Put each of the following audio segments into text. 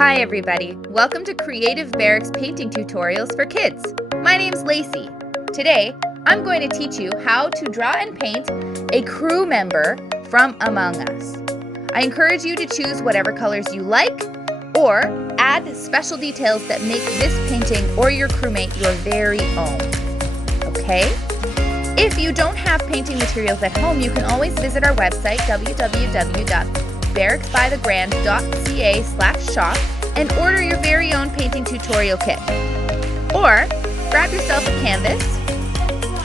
Hi everybody, welcome to Creative Barracks painting tutorials for kids. My name's Lacey. Today, I'm going to teach you how to draw and paint a crew member from Among Us. I encourage you to choose whatever colors you like or add special details that make this painting or your crewmate your very own. Okay? If you don't have painting materials at home, you can always visit our website www.barracksbythegrand.ca/shop and order your very own painting tutorial kit. Or grab yourself a canvas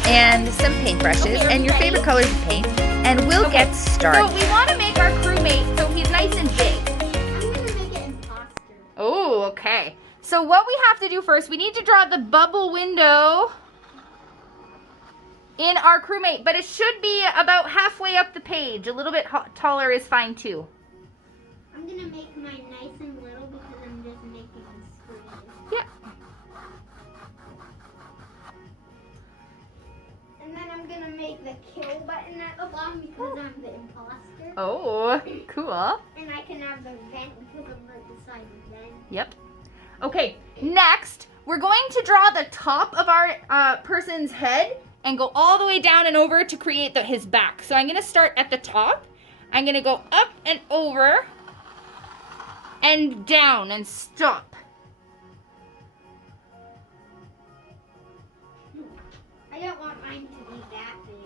and some paintbrushes and your favorite colors to paint, and we'll get started. So we want to make our crewmate so he's nice and big. I'm going to make it imposter. Oh, okay. So what we have to do first, we need to draw the bubble window in our crewmate, but it should be about halfway up the page. A little bit taller is fine too. I'm going to make mine nice and little because I'm just making a screen. Yeah. And then I'm going to make the kill button at the bottom because I'm the imposter. Oh, cool. And I can have the vent because I'm right beside the vent. Yep. Okay, next, we're going to draw the top of our person's head and go all the way down and over to create his back. So I'm going to start at the top. I'm going to go up and over and down and stop. I don't want mine to be that big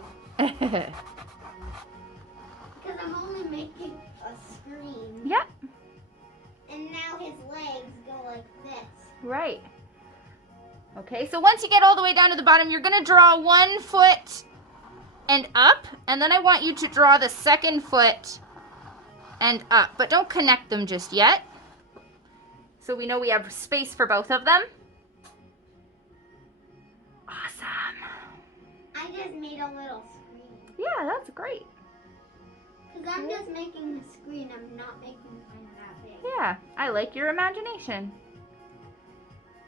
because I'm only making a screen. Yep. And now his legs go like this. Right. Okay, so once you get all the way down to the bottom, you're going to draw 1 foot and up, and then I want you to draw the second foot and up, but don't connect them just yet. So we know we have space for both of them. Awesome. I just made a little screen. Yeah, that's great. Because I'm just making the screen, I'm not making mine that big. Yeah, I like your imagination.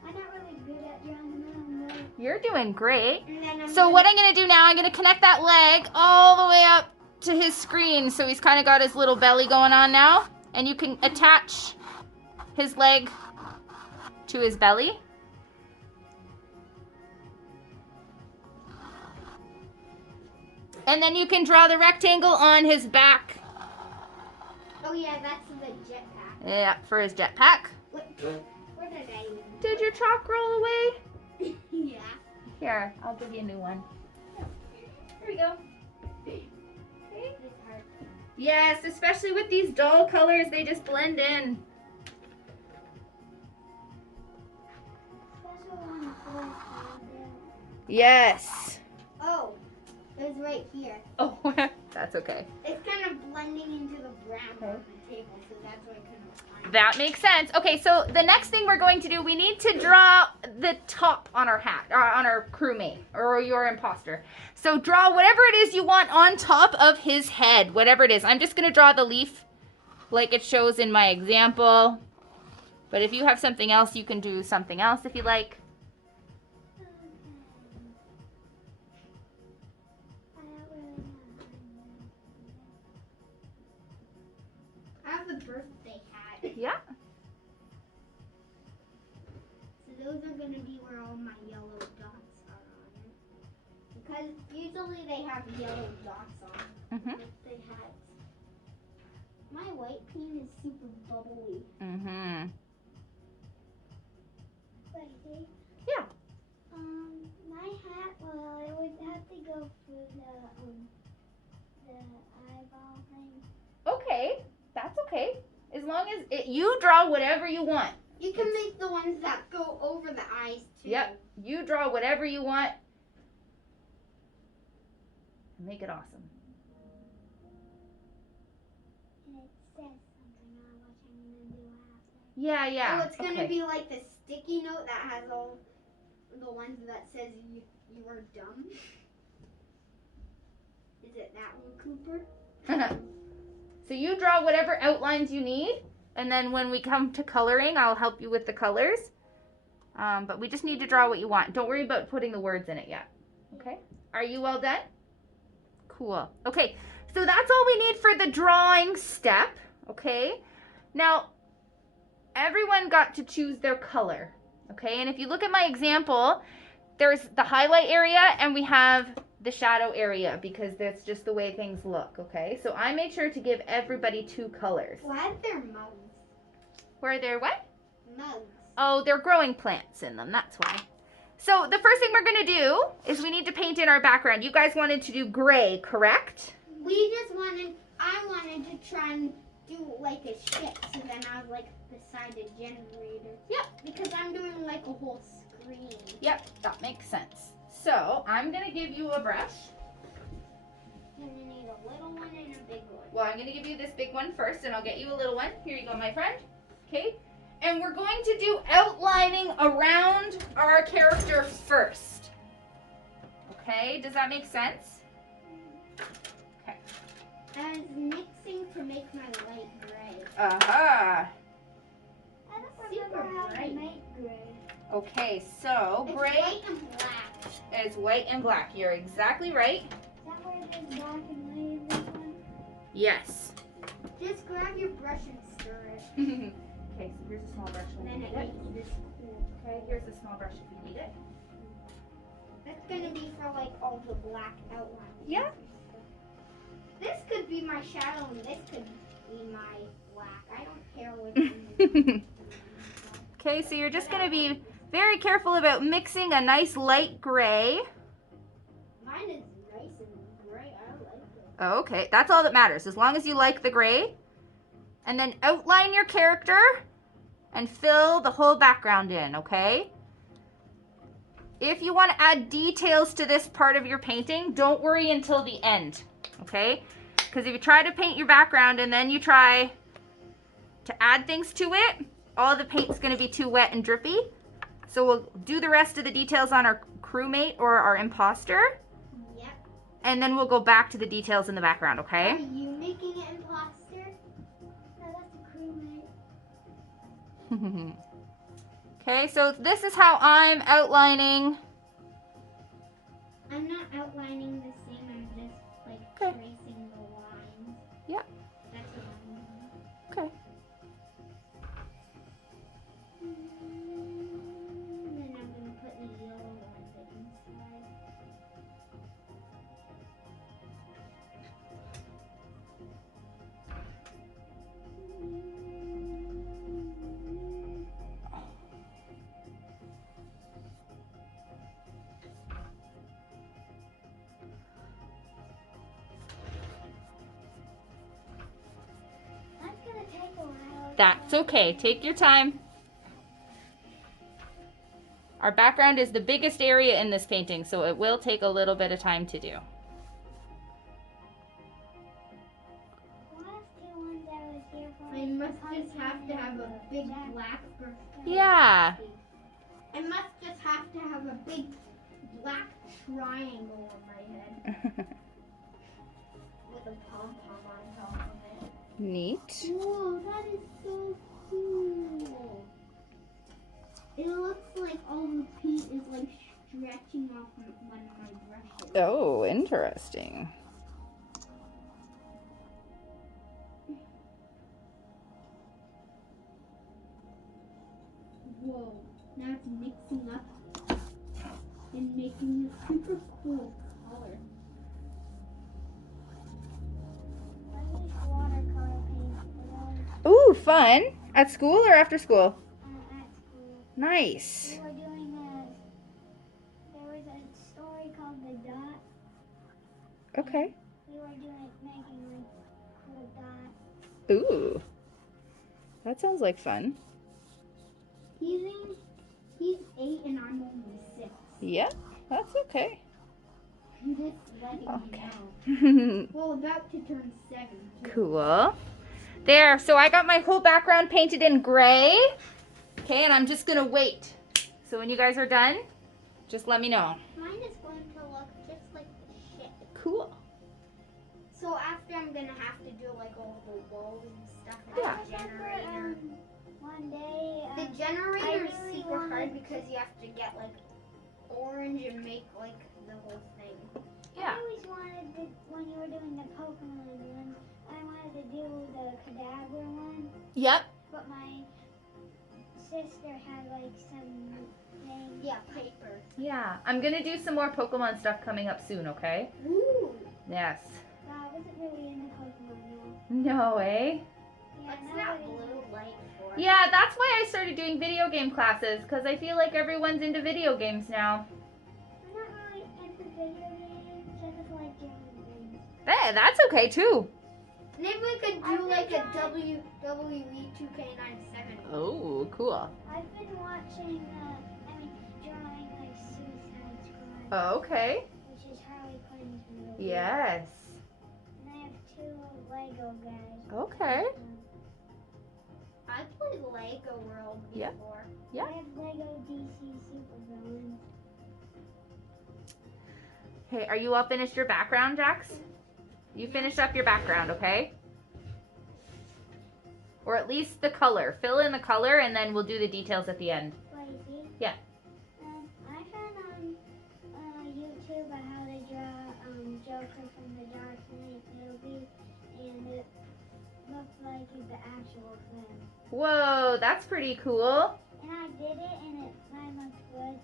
I'm not really good at drawing them. You're doing great. And then So what I'm going to do now, I'm going to connect that leg all the way up to his screen. So he's kind of got his little belly going on now. And you can attach his leg to his belly. And then you can draw the rectangle on his back. Oh yeah, that's the jetpack. Yeah, for his jetpack. Where did I even? Did your chalk roll away? Yeah. Here, I'll give you a new one. Here we go. This hurt. Yes, especially with these dull colors, they just blend in. Special one for there. Yes. Oh, it's right here. Oh, that's okay. It's kind of blending into the brown of the table, so that's why I couldn't find it. That makes sense. Okay, so the next thing we're going to do, we need to draw the top on our hat, on our crewmate, or your imposter. So draw whatever it is you want on top of his head, whatever it is. I'm just going to draw the leaf like it shows in my example. But if you have something else, you can do something else if you like. I have the birthday hat. Yeah. So those are going to be where all my yellow dots are on it. Because usually they have yellow dots on birthday hats. My white paint is super bubbly. Mm-hmm. Ready? Yeah. My hat, well, I would have to go for the eyeball thing. Okay, that's okay. As long as you draw whatever you want. You can make the ones that go over the eyes too. Yep, you draw whatever you want. Make it awesome. And it says something on what I'm going to do after. Yeah, yeah. Oh, it's going to okay. be like the sticky note that has all the ones that says you are dumb. Is it that one, Cooper? So you draw whatever outlines you need, and then when we come to coloring, I'll help you with the colors. But we just need to draw what you want. Don't worry about putting the words in it yet. Okay? Are you all done? Cool. Okay, so that's all we need for the drawing step. Okay? Now, everyone got to choose their color. Okay, and if you look at my example, there's the highlight area and we have the shadow area because that's just the way things look. Okay, so I made sure to give everybody 2 colors. Why are there mugs? Where they're what? Mugs. Oh, they're growing plants in them, that's why. So the first thing we're gonna do is we need to paint in our background. You guys wanted to do gray, correct? I wanted to try and do like a ship, so then I was like beside a generator. Yep. Because I'm doing like a whole screen. Yep, that makes sense. So I'm gonna give you a brush. And you need a little one and a big one. Well, I'm gonna give you this big one first and I'll get you a little one. Here you go, my friend. Okay. And we're going to do outlining around our character first. Okay, does that make sense? Okay. I was mixing to make my light gray. Aha. I don't remember how to make gray. Okay, so It's gray white and black. is white and black. You're exactly right. Is that where there's black and white in this one? Yes. Just grab your brush and stir it. Okay, so here's a small brush when And you then need it it. makes this cool. Okay, here's a small brush if you need it. That's gonna be for like all the black outlines. Yeah. This could be my shadow and this could be my black. I don't care which one. Okay, so you're just going to be very careful about mixing a nice light gray. Mine is nice and gray. I like it. Okay, that's all that matters, as long as you like the gray. And then outline your character and fill the whole background in, okay? If you want to add details to this part of your painting, don't worry until the end, okay? Because if you try to paint your background and then you try to add things to it, all the paint's going to be too wet and drippy. So we'll do the rest of the details on our crewmate or our imposter. Yep. And then we'll go back to the details in the background, Are okay? you making an imposter? No, that's a crewmate. Okay, so this is how I'm outlining. I'm not outlining the same. I'm just like Okay. tracing the lines. Yep. That's what I'm doing. Okay. Then I'm gonna put the yellow ones inside. That's gonna take a while. That's okay. Take your time. Our background is the biggest area in this painting, so it will take a little bit of time to do. I must just have to have a big black birthday. Yeah. I must just have to have a big black triangle on my head with a pom-pom on top of it. Neat. Whoa, that is so cool. It looks like all the paint is like stretching off one of my brushes. Oh, interesting. Whoa, now it's mixing up and making a super cool color. Watercolor paint. Ooh, fun. At school or after school? At school. Nice. We were doing there was a story called The Dot. Okay. We were making like cool dots. Ooh. That sounds like fun. He's 8 and I'm only 6. Yep, that's okay. I'm just letting Okay. you know. Well, about to turn 7. too. Cool. There, so I got my whole background painted in gray. Okay, and I'm just gonna wait. So when you guys are done, just let me know. Mine is going to look just like the ship. Cool. So after I'm gonna have to do like all the walls and stuff. Yeah. The generator. One day, The generator is I really super hard wanted- because you have to get like orange and make like the whole thing. Yeah. I always wanted to, when you were doing the Pokemon one, I wanted to do the cadaver one, Yep. but my sister had like some things. Yeah, paper. Yeah. I'm gonna do some more Pokemon stuff coming up soon, okay? Ooh. Yes. I wasn't really into Pokemon No, eh? though. What's Yeah, that nobody- blue light for? Yeah, that's why I started doing video game classes, because I feel like everyone's into video games now. I'm not really into video games. I just like doing things. Hey, that's okay too. Maybe we could I've do been like a trying- WWE 2K97. Oh, cool. I've been watching, drawing like Suicide Squad, Okay. which is Harley Quinn's movie. Yes. And I have 2 Lego guys. Okay. I played Lego World Yep. before. Yeah. I have Lego DC supervillains. Hey, are you all finished your background, Jax? You finish up your background, okay? Or at least the color. Fill in the color and then we'll do the details at the end. Lazy. Yeah. I found on YouTube about how to draw Joker from the Dark Knight movie, and it looked like the actual thing. Whoa, that's pretty cool. And I did it, and mine looked good.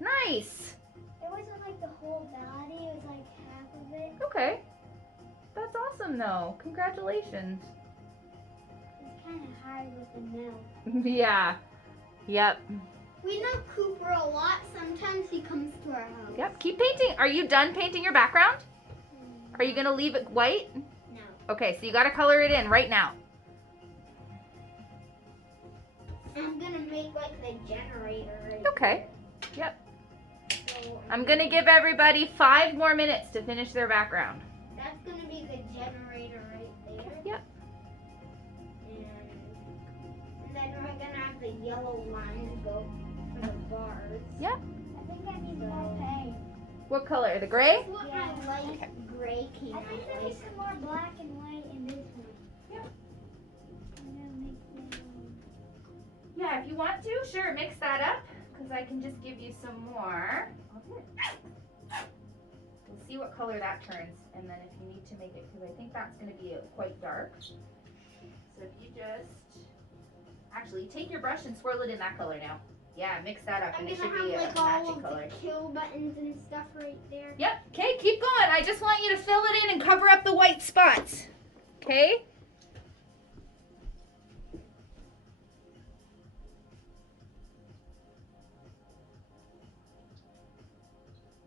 Nice. It wasn't like the whole body; it was like half of it. Okay. That's awesome though. Congratulations. It's kind of hard with the nail. Yeah. Yep. We know Cooper a lot. Sometimes he comes to our house. Yep. Keep painting. Are you done painting your background? Are you gonna leave it white? No. Okay, so you gotta color it in right now. I'm gonna make like the generator. Right Okay. Yep. there. So, I'm gonna give everybody 5 more minutes to finish their background. That's gonna be the generator right there. Yep. And then we're gonna have the yellow lines go for the bars. I think I need more paint. What color? The gray? That's what Yeah. my light gray came I out think I need like. some more black and white in this one. Yep. I'm gonna mix it. Yeah, if you want to, sure, mix that up. Because I can just give you some more. We'll see what color that turns. And then if you need to make it, because I think that's going to be quite dark. So if you just, actually take your brush and swirl it in that color now. Yeah, mix that up I'm and it gonna should be a have like all matching of color. the kill buttons and stuff right there. Yep, okay, keep going. I just want you to fill it in and cover up the white spots. Okay?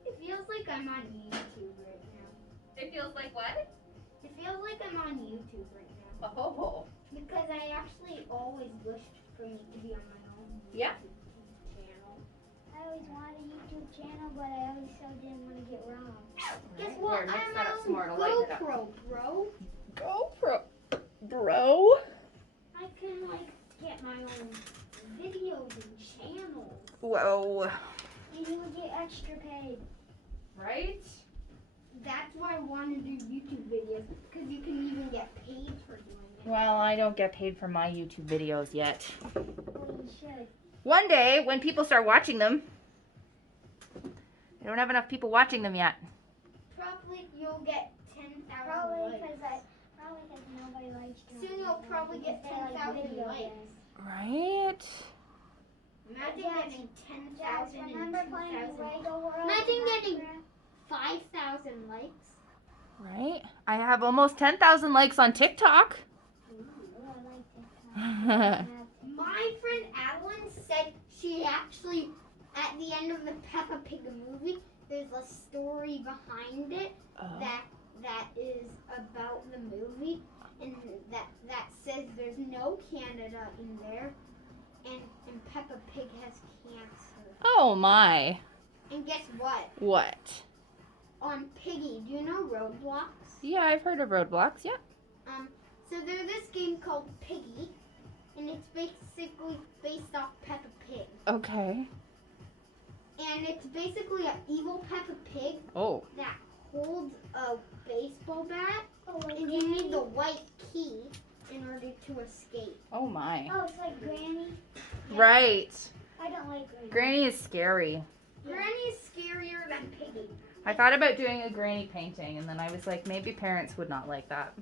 It feels like I'm on YouTube right now. It feels like what? It feels like I'm on YouTube right now. Oh. Because I actually always wished for me to be on my own Yeah. YouTube channel. I always wanted a YouTube channel, but I always so didn't want to get wrong. Guess Here, what? mix I'm that up on some more to lighten it up. GoPro, bro. GoPro. Bro. I can like get my own videos and channels. Whoa. And you would get extra paid. Right? That's why I want to do YouTube videos because you can even get paid for doing it. Well, I don't get paid for my YouTube videos yet. Well, you should. One day, when people start watching them, I don't have enough people watching them yet. Probably you'll get 10,000 Probably likes. because nobody likes doing Soon you'll it. probably get They like 10,000 video likes. games. Right? Imagine Jax, getting Jax, 10,000 and remember playing 2,000. Lego World? Imagine in getting Minecraft? 5,000 likes. Right? I have almost 10,000 likes on TikTok. Ooh, I like TikTok. My friend Adeline said she actually, at the end of the Peppa Pig movie, there's a story behind it that is about the movie, and that says there's no Canada in there, and Peppa Pig has cancer. Oh my. And guess what? What? On Piggy, do you know Roblox? Yeah, I've heard of Roadblocks, yeah. So there's this game called Piggy, and it's basically based off Peppa Pig. Okay. And it's basically an evil Peppa Pig Oh. that holds a baseball bat, Oh, like and you Granny? need the white key in order to escape. Oh my. Oh, it's like Granny. Right. I don't like Granny. Granny is scary. Granny is scarier than Piggy. I thought about doing a granny painting and then I was like, maybe parents would not like that.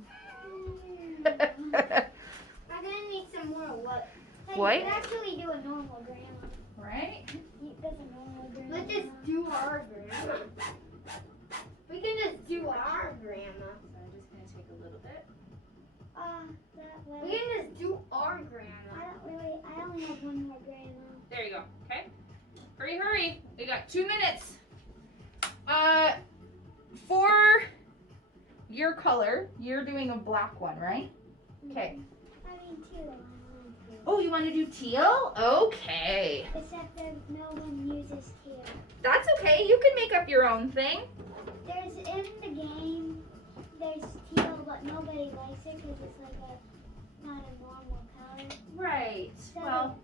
I'm gonna need some more what? What? You could actually do a normal grandma. Right? That's a normal grandma. Let's just do our grandma. We can just do our grandma. So I'm just gonna take a little bit. That We way. can just do our grandma. I only have one more grandma. There you go. Okay. Hurry, hurry. We got 2 minutes. For your color, you're doing a black one, right? Okay. I mean, two. Oh, you want to do teal? Okay. Except that no one uses teal. That's okay. You can make up your own thing. There's in the game, there's teal, but nobody likes it because it's like not a normal color. Right. So Well,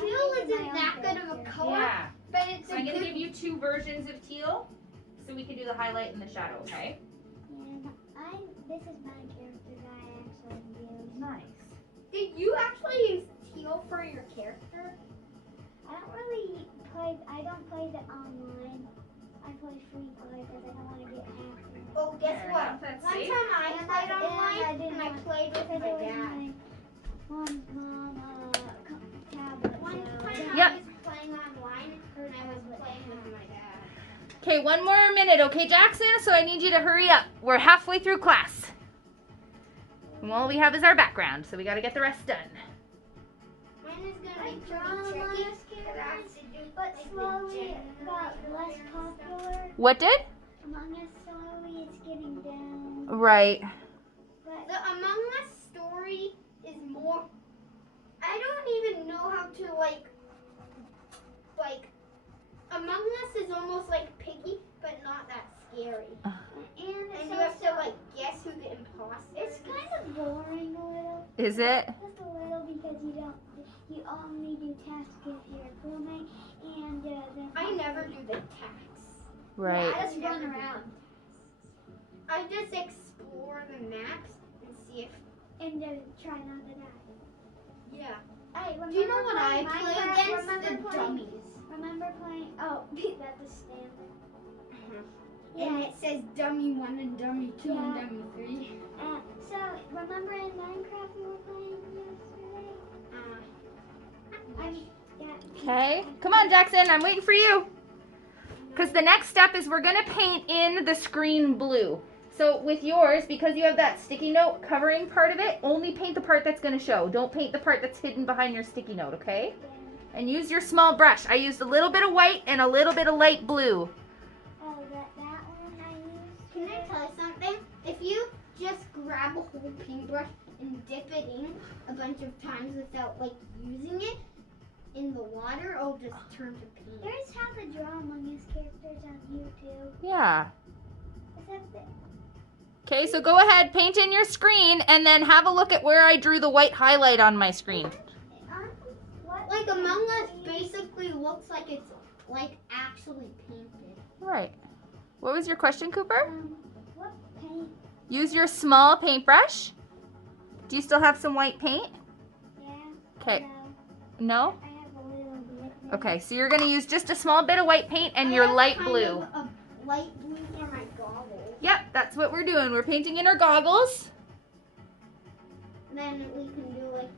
Teal isn't that good of a color, yeah. but it's So a I'm going to good. give you 2 versions of teal so we can do the highlight and the shadow, okay? And this is my character that I actually use. Nice. Did you actually use teal for your character? I don't really play. I don't play the online. I play free play because I don't want to get hacked. Oh, guess Fair what? enough, that's One safe. time I And played I online didn't and I want- played with Because my it was dad. my mom's tablet. One so- time Yep. I was playing online and I was playing with my dad. Okay, 1 more minute, okay, Jackson? So I need you to hurry up. We're halfway through class. And all we have is our background, so we got to get the rest done. Mine is gonna I be draw pretty my tricky. characters, but like the slowly it general got less popular. What did? Among Us, slowly it's getting down. Right. But The Among Us story is more. I don't even know how to like. Among Us is almost like Piggy, but not that scary. and And it's you have to also, like guess who the imposter it's is. kind of boring a little. Is it? Just a little because you only do tasks if you're a crewmate and then I never do the tasks. Right. I just Never run do around I just explore the maps and see if. and try not to die. Yeah. Hey, Do you know what I remember play playing against? Minecraft? The dummies. Remember playing? Oh, that's a standard. And it says dummy 1 and dummy 2 and Yeah. dummy 3. So remember in Minecraft we were playing yesterday? Okay. Come on, Jackson. I'm waiting for you. Because the next step is we're going to paint in the screen blue. So with yours, because you have that sticky note covering part of it, only paint the part that's going to show. Don't paint the part that's hidden behind your sticky note, okay? And use your small brush. I used a little bit of white and a little bit of light blue. Oh, that one I used. Can I tell you something? If you just grab a whole paintbrush and dip it in a bunch of times without like using it in the water, it'll just turn to paint. There's how to draw Among Us characters on YouTube. Yeah. Except that Okay, so go ahead, paint in your screen, and then have a look at where I drew the white highlight on my screen. what Like Among Us basically looks like it's like actually painted. Right. What was your question, Cooper? what paint? Use your small paintbrush. Do you still have some white paint? Yeah. Okay. No, No? I have a little bit. Okay, so you're going to use just a small bit of white paint and I your have light kind blue. of a light blue for my goggles. Yep, that's what we're doing. We're painting in our goggles. Then we can do like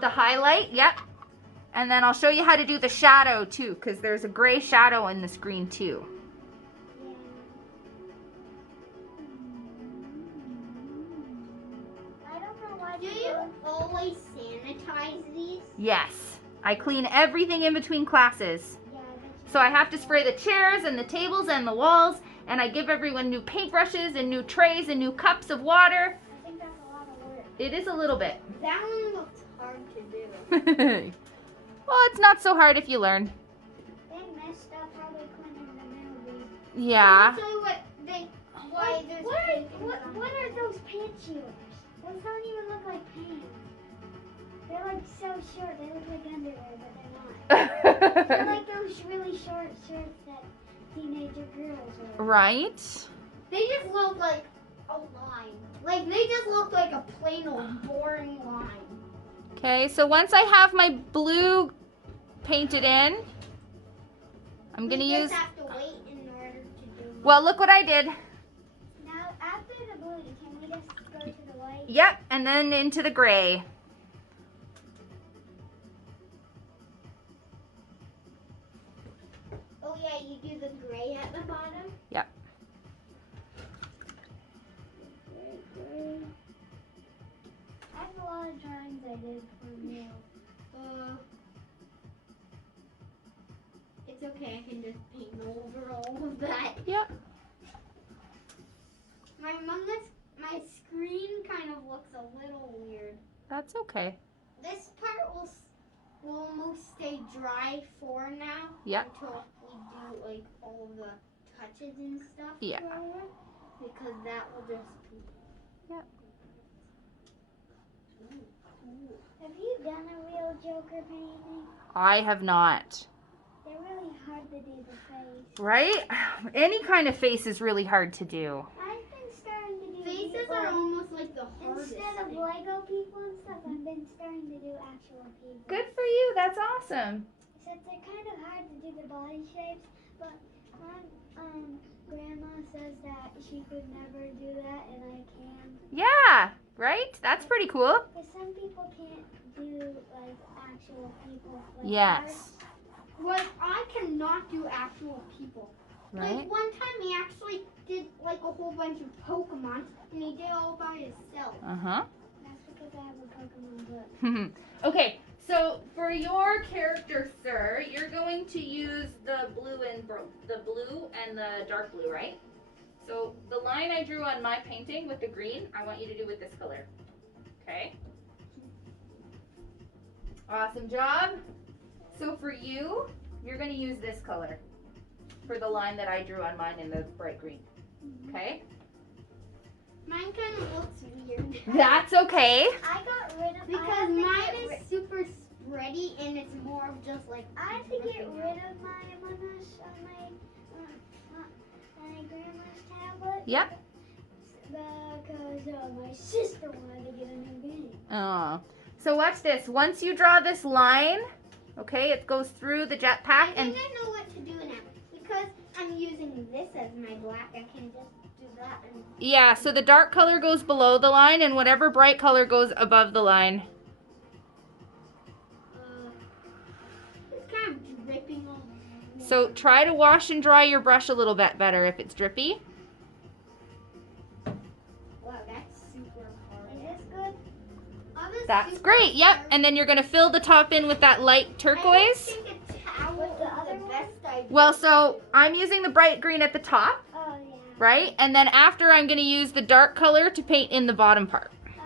The highlight, yep. And then I'll show you how to do the shadow too, because there's a gray shadow in the screen too. Yeah. I don't know why Do you always sanitize these? Yes, I clean everything in between classes. Yeah, that's So I have to spray the chairs and the tables and the walls, and I give everyone new paintbrushes and new trays and new cups of water. I think that's a lot of work. It is a little bit. That one looks hard to do. Well, it's not so hard if you learn. They messed up probably cleaning the movie. Yeah. So why there's paintings on What them. are those pants yours? Those don't even look like pants. They're like so short. They look like underwear, but they're not. They're like those really short shirts that teenager girls wear. Right? They just look like a line. Like they just look like a plain old boring line. Okay, so once I have my blue painted in, I'm gonna We use, just have to wait in order to do. well, look what I did. Now after the blue, can we just go to the white? Yep, and then into the gray. Oh yeah, you do the gray at the bottom. Yep. Gray. I have a lot of drawings I did for you. It's okay. I can just paint over all of that. Yep. My screen kind of looks a little weird. That's okay. This part will almost stay dry for now. Yep. Until we do like all the touches and stuff. Yeah. to our work, because that will just be. Yep. Have you done a real Joker painting? I have not. They're really hard to do the face. Right? Any kind of face is really hard to do. I've been starting to do Faces people. are almost like the hardest. Instead of thing. Lego people and stuff, I've been starting to do actual people. Good for you. That's awesome. Except they're kind of hard to do the body shapes, but my grandma says that she could never do that, and I can. Yeah. Right? That's pretty cool. But some people can't do like actual people. Like Yes. Like I cannot do actual people. Right? Like one time he actually did like a whole bunch of Pokemon, and he did it all by himself. Uh-huh. That's because I have a Pokemon book. Okay, so for your character, sir, you're going to use the blue and the dark blue, right? So the line I drew on my painting with the green, I want you to do with this color. Okay? Awesome job. So for you, you're going to use this color for the line that I drew on mine in the bright green. Okay? Mine kind of looks weird. That's okay. I got rid of Because mine is super spready and it's more of just like. I had to get rid of my AmongUs on my grandma's tablet. Yep. Because my sister wanted to get a new game. Oh. So watch this. Once you draw this line, okay, it goes through the jetpack I and think I know what to do now. Because I'm using this as my black, I can just do that. And yeah, so the dark color goes below the line and whatever bright color goes above the line. it's kind of dripping all. So try to wash and dry your brush a little bit better if it's drippy. Wow, that's super hard. Is this good? That's great. Yep. And then you're going to fill the top in with that light turquoise. I think a towel What's the is other the one? best idea. Well, so I'm using the bright green at the top, Oh, yeah. right? And then after I'm going to use the dark color to paint in the bottom part. Okay.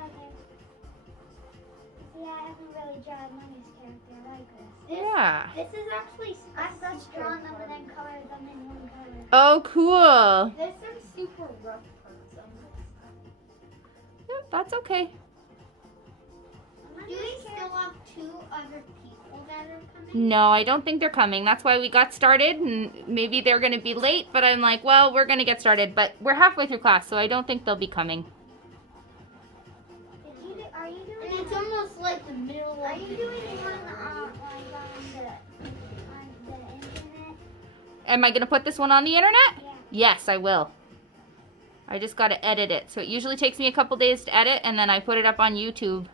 See, I haven't really drawn Money's character like this. Yeah. This is actually. I've just drawn them and then colored them in one color. Oh, cool. There's some super rough parts on this. Yep, that's okay. Do we still have 2 other people that are coming? No, I don't think they're coming. That's why we got started, and maybe they're going to be late, but I'm like, well, we're going to get started. But we're halfway through class, so I don't think they'll be coming. Are you doing And it's almost like the middle of. Are you doing it on the internet? Am I going to put this one on the internet? Yeah. Yes, I will. I just got to edit it. So it usually takes me a couple days to edit, and then I put it up on YouTube.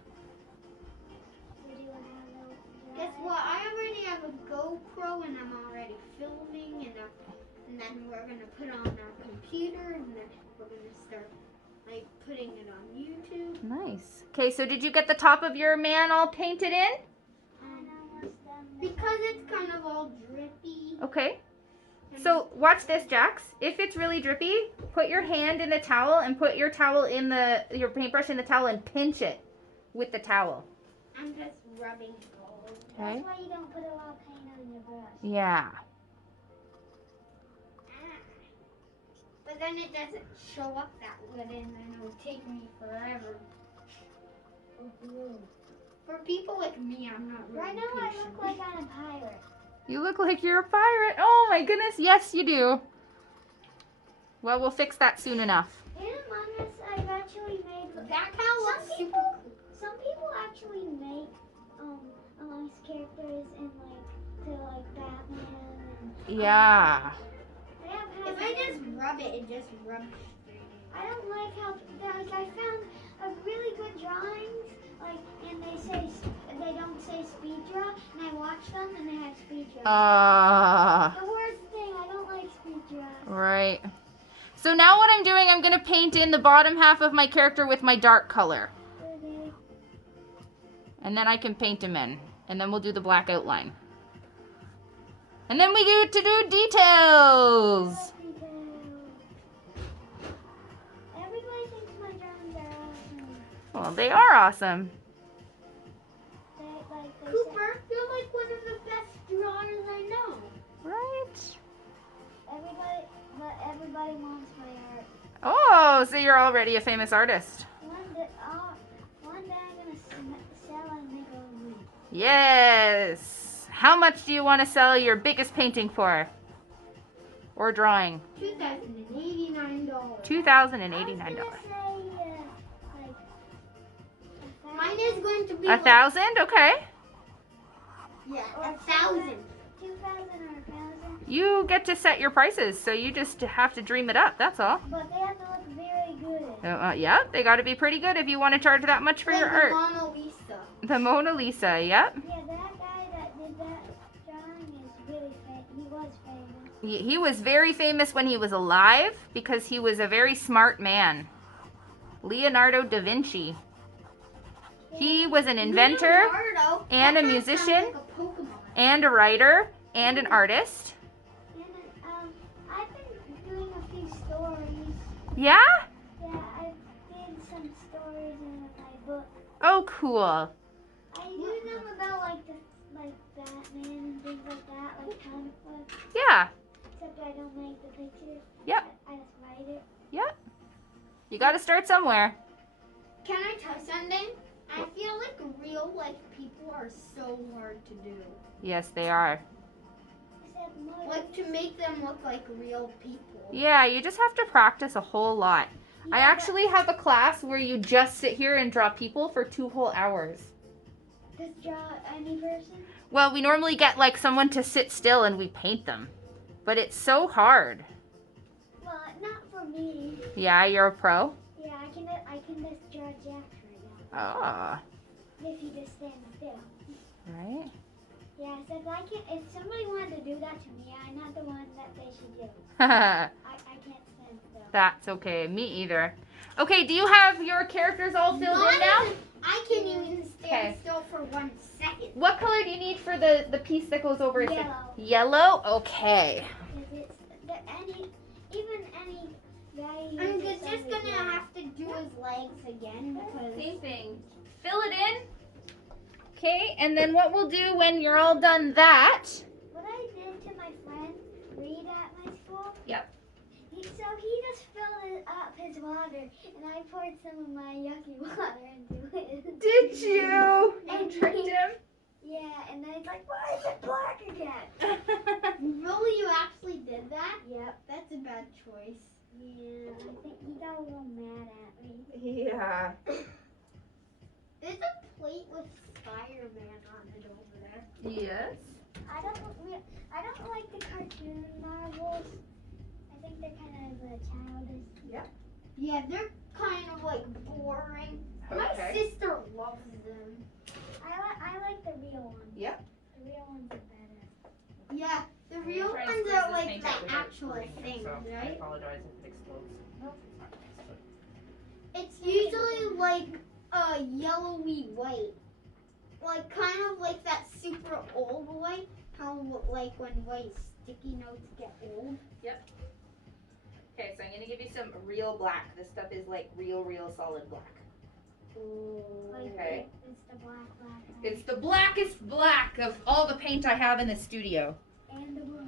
Guess what? I already have a GoPro and I'm already filming, and then we're gonna put it on our computer, and then we're gonna start like putting it on YouTube. Nice. Okay, so did you get the top of your man all painted in? Because it's kind of all drippy. Okay. So watch this, Jax. If it's really drippy, put your hand in the towel and put your towel in your paintbrush in the towel and pinch it with the towel. I'm just rubbing it all over. Okay. That's why you don't put a lot of paint on your brush. Yeah. But then it doesn't show up that good, and then it'll take me forever. For people like me, I'm not really Right now I patient. look like I'm a pirate. You look like you're a pirate. Oh my goodness, yes you do. Well, we'll fix that soon enough. In AmongUs, I've actually made. That kind of looks Some super people, cool. some people actually make AmongUs characters in like Batman and. Yeah. They have If I just rub it, it just rubs straight in. I don't like how I found a really good drawings and they don't say speed draw, and I watch them and they have speed draw. The worst thing paint in the bottom half of my character with my dark color. Okay. And then I can paint him in. And then we'll do the black outline. And then we get to do details. Everybody thinks my drawings are awesome. Well, they are awesome. They Cooper, you're like one of the best drawers I know. Right? Everybody wants my art. Oh, so you're already a famous artist. One day I'm gonna sell and make a lot of money. Yes. How much do you want to sell your biggest painting for? Or drawing? $2,089. $2,089. Mine is going to be $1,000? Okay. Yeah, 1,000. 2,000 or 1,000. You get to set your prices, so you just have to dream it up. That's all. But they have to look very good. Yeah, they got to be pretty good if you want to charge that much for Like your the art. Mona Lisa. The Mona Lisa, yep. Yeah, that guy that did that drawing is really famous. He was famous. He was very famous when he was alive because he was a very smart man. Leonardo da Vinci. He was an inventor Leonardo. and a That musician sounds like a Pokemon. and a writer and an artist. And I've been doing a few stories. Yeah? Yeah, I did some stories in my book. Oh, cool. I do them about like Batman and things like that, like comic books. Yeah. Except I don't make the pictures. Yep. I just write it. Yep. You got to start somewhere. Can I tell you something? I feel like real life people are so hard to do. Yes, they are. Except more. Like to make them look like real people. Yeah, you just have to practice a whole lot. I Yeah, actually have a class where you just sit here and draw people for 2 whole hours. Just draw any person. Well, we normally get like someone to sit still and we paint them. But it's so hard. Well, not for me. Yeah, you're a pro? Yeah, I can just draw Jack right now. Ah, If you just stand still. right. Yeah, except I can't. If somebody wanted to do that to me, I'm not the one that they should do. That's I can't stand still. okay. Me either. Okay, do you have your characters all filled in now? I can't even stand Okay. still for 1 second. What color do you need for the piece that goes over his head? Yellow. Yellow? Okay. If it's even any guy. I'm just gonna have to do his legs again because Same thing. Fill it in. Okay, and then what we'll do when you're all done that. What I did to my friend Reed at my school. Yep. He just filled up his water, and I poured some of my yucky water into it. Did you? And tricked him? Yeah, and then he's like, "Why is it black again?" really you actually did that? Yep. That's a bad choice. Yeah, I think he got a little mad at me. Yeah. There's a plate with Spider-Man on it over there. Yes. I don't like the cartoon Marvels. I think they're kind of childish. Yeah, they're kind of like boring. My Okay. sister loves them. I like the real ones. Yep. The real ones are better. Yeah, the real Try and ones squeeze are this like paint the out without actual spraying it, things, so I right? apologize if it explodes. Nope. It's usually like a yellowy white. Like kind of like that super old white. How like when white sticky notes get old. Okay, so I'm gonna give you some real black. This stuff is like real solid black. Like, Okay. It's the black. It's the blackest black of all the paint I have in the studio. And the blue.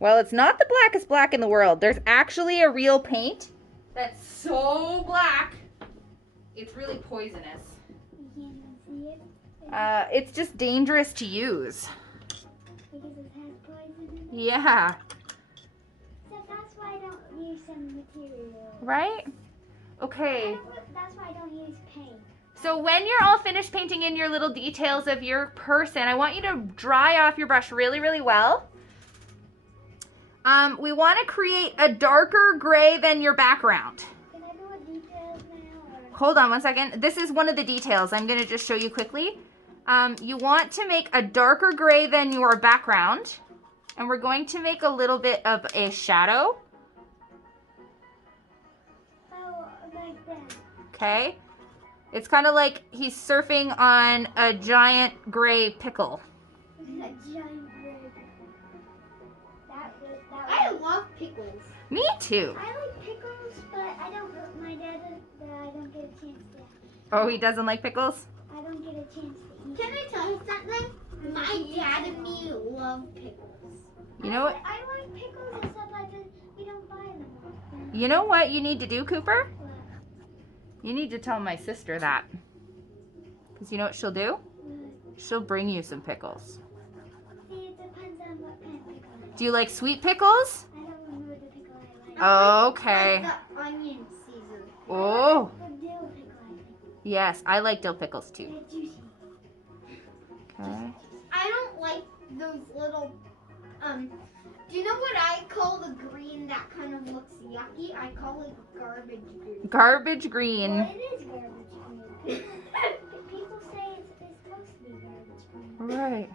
Well, it's not the blackest black in the world. There's actually a real paint that's so black, it's really poisonous. You can't even see it. It's just dangerous to use. Because it has poison in it. Yeah, So that's why I don't use some material. right? Okay, That's why I don't use paint. so when you're all finished painting in your little details of your person, I want you to dry off your brush really well. We want to create a darker gray than your background. Can I do a details now? Or? Hold on one second. This is one of the details. I'm going to just show you quickly. You want to make a darker gray than your background. And we're going to make a little bit of a shadow. okay? It's kind of like he's surfing on a giant gray pickle. A giant bird. I love pickles. Me too. I like pickles, but I don't. My dad, I don't get a chance to. Oh, he doesn't like pickles? I don't get a chance to eat. Can I tell you something? My dad and me love pickles. You know what? I like pickles and stuff. We don't buy them often. You know what you need to do, Cooper? What? You need to tell my sister that. Because you know what she'll do? What? She'll bring you some pickles. See, it depends on what kind of pickle. Do you like sweet pickles? I don't remember the pickle I like. Okay. Like the onion Caesar. Oh, The dill pickle, I think. yes. I like dill pickles too. They're juicy. Okay. I don't like those little, do you know what I call the green that kind of looks yucky? I call it garbage green. Garbage green. Well, it is garbage green. People say it's supposed to be garbage green. Right.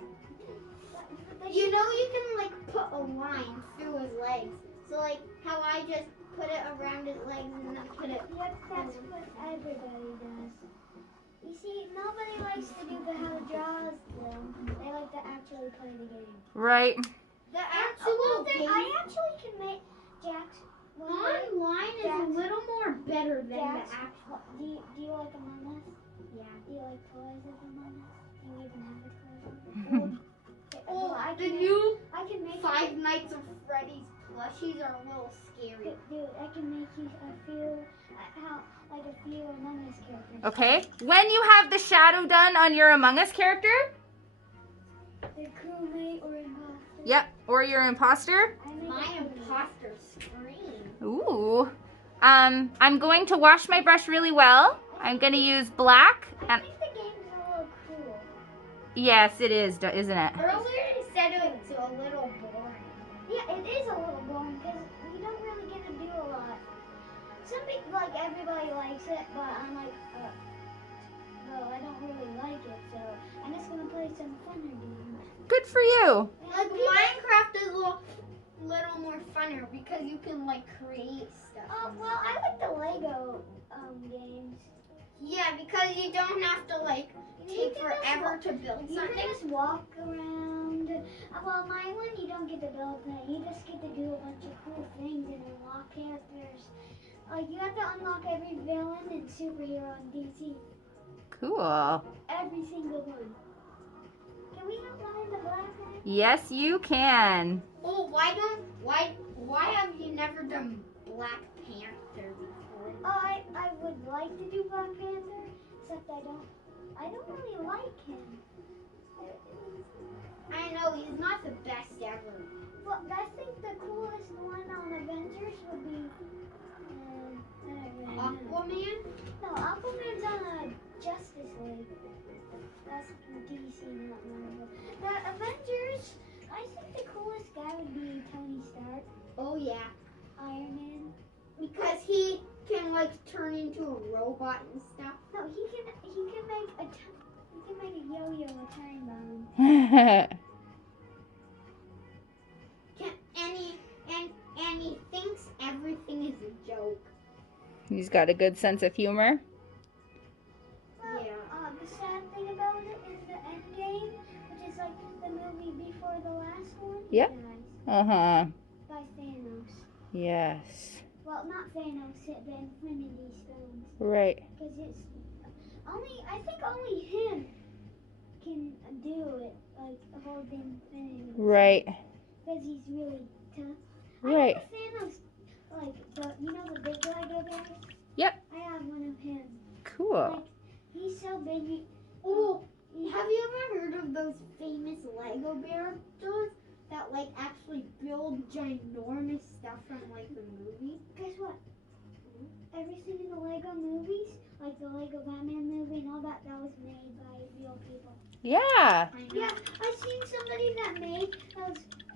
But You know you can like put a line through his legs. So like how I just put it around his legs and then put it. Yep, that's what everybody does. You see, nobody likes to do the how to draws though. They like to actually play the game. Right. The actual game I actually can make Jax. online is a little more better than Jax, the actual. do you like Among Us? Yeah. Do you like toys of Among Us? Do you even have a toy? Oh, I the can new I can make Five Nights of Freddy's plushies are a little scary. Dude, I can make you feel how like a few Among Us characters. Okay. When you have the shadow done on your Among Us character, The crewmate or imposter. yep, or your imposter. I make My a crewmate. imposter scream. Ooh. I'm going to wash my brush really well. I'm going to use black. I And think the game's a little cool. yes, it is, isn't it? Earlier you said it was a little boring. Yeah, it is a little boring because you don't really get to do a lot. Some people, like everybody likes it, but I'm like, well, I don't really like it, so I'm just gonna play some funner games. Good for you. Like Minecraft is a little more funner because you can like create stuff. Well, I like the Lego games. Yeah, because you don't have to like You take can just forever to build You something. can just walk around. Well, my one, you don't get to build that. You just get to do a bunch of cool things and unlock characters. Like, you have to unlock every villain and superhero in DC. Cool. Every single one. Can we outline the black one? Yes, you can. Oh, why have you never done Black Panther before? Oh, I would like to do Black Panther, except I don't really like him. I know he's not the best ever. Well, I think the coolest one on Avengers would be I don't really know. Aquaman? No, Aquaman's on Justice League. That's DC, not Marvel. The Avengers, I think the coolest guy would be Tony Stark, Oh yeah, Iron Man. because he can like turn into a robot and stuff. No, he can make a yo-yo a time bomb. And he thinks everything is a joke. He's got a good sense of humor. Well, Yeah. the sad thing about it is the end game, which is like the movie before the last one. Yep. Dies Uh-huh. by Thanos. Yes. Well, not Thanos, the Infinity Stones. Right. Because it's I think only him can do it, like hold the Infinity. Right. Because he's really tough. Right. I have Thanos, like the big Lego bears. Yep. I have one of him. Cool. Like he's so big. Oh, have you ever heard of those famous Lego characters that like actually build ginormous stuff from like the movie? Guess what? Everything in the Lego movies, like the Lego Batman movie and all that, that was made by real people. Yeah. I know. Yeah, I seen somebody that made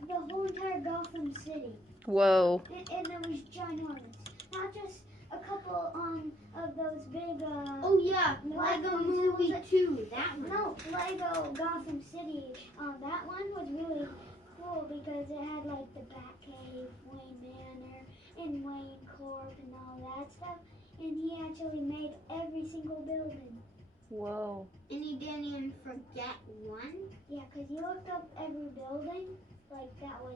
the whole entire Gotham City, Whoa. and it was ginormous. Not just a couple of those big Oh yeah, Black Lego ones. Movie It was 2, that one. No, Lego Gotham City. That one was really cool because it had like the Batcave, Wayne Manor, and Wayne Corp and all that stuff. And he actually made every single building. Whoa. And he didn't even forget one. Yeah, because he looked up every building, like that was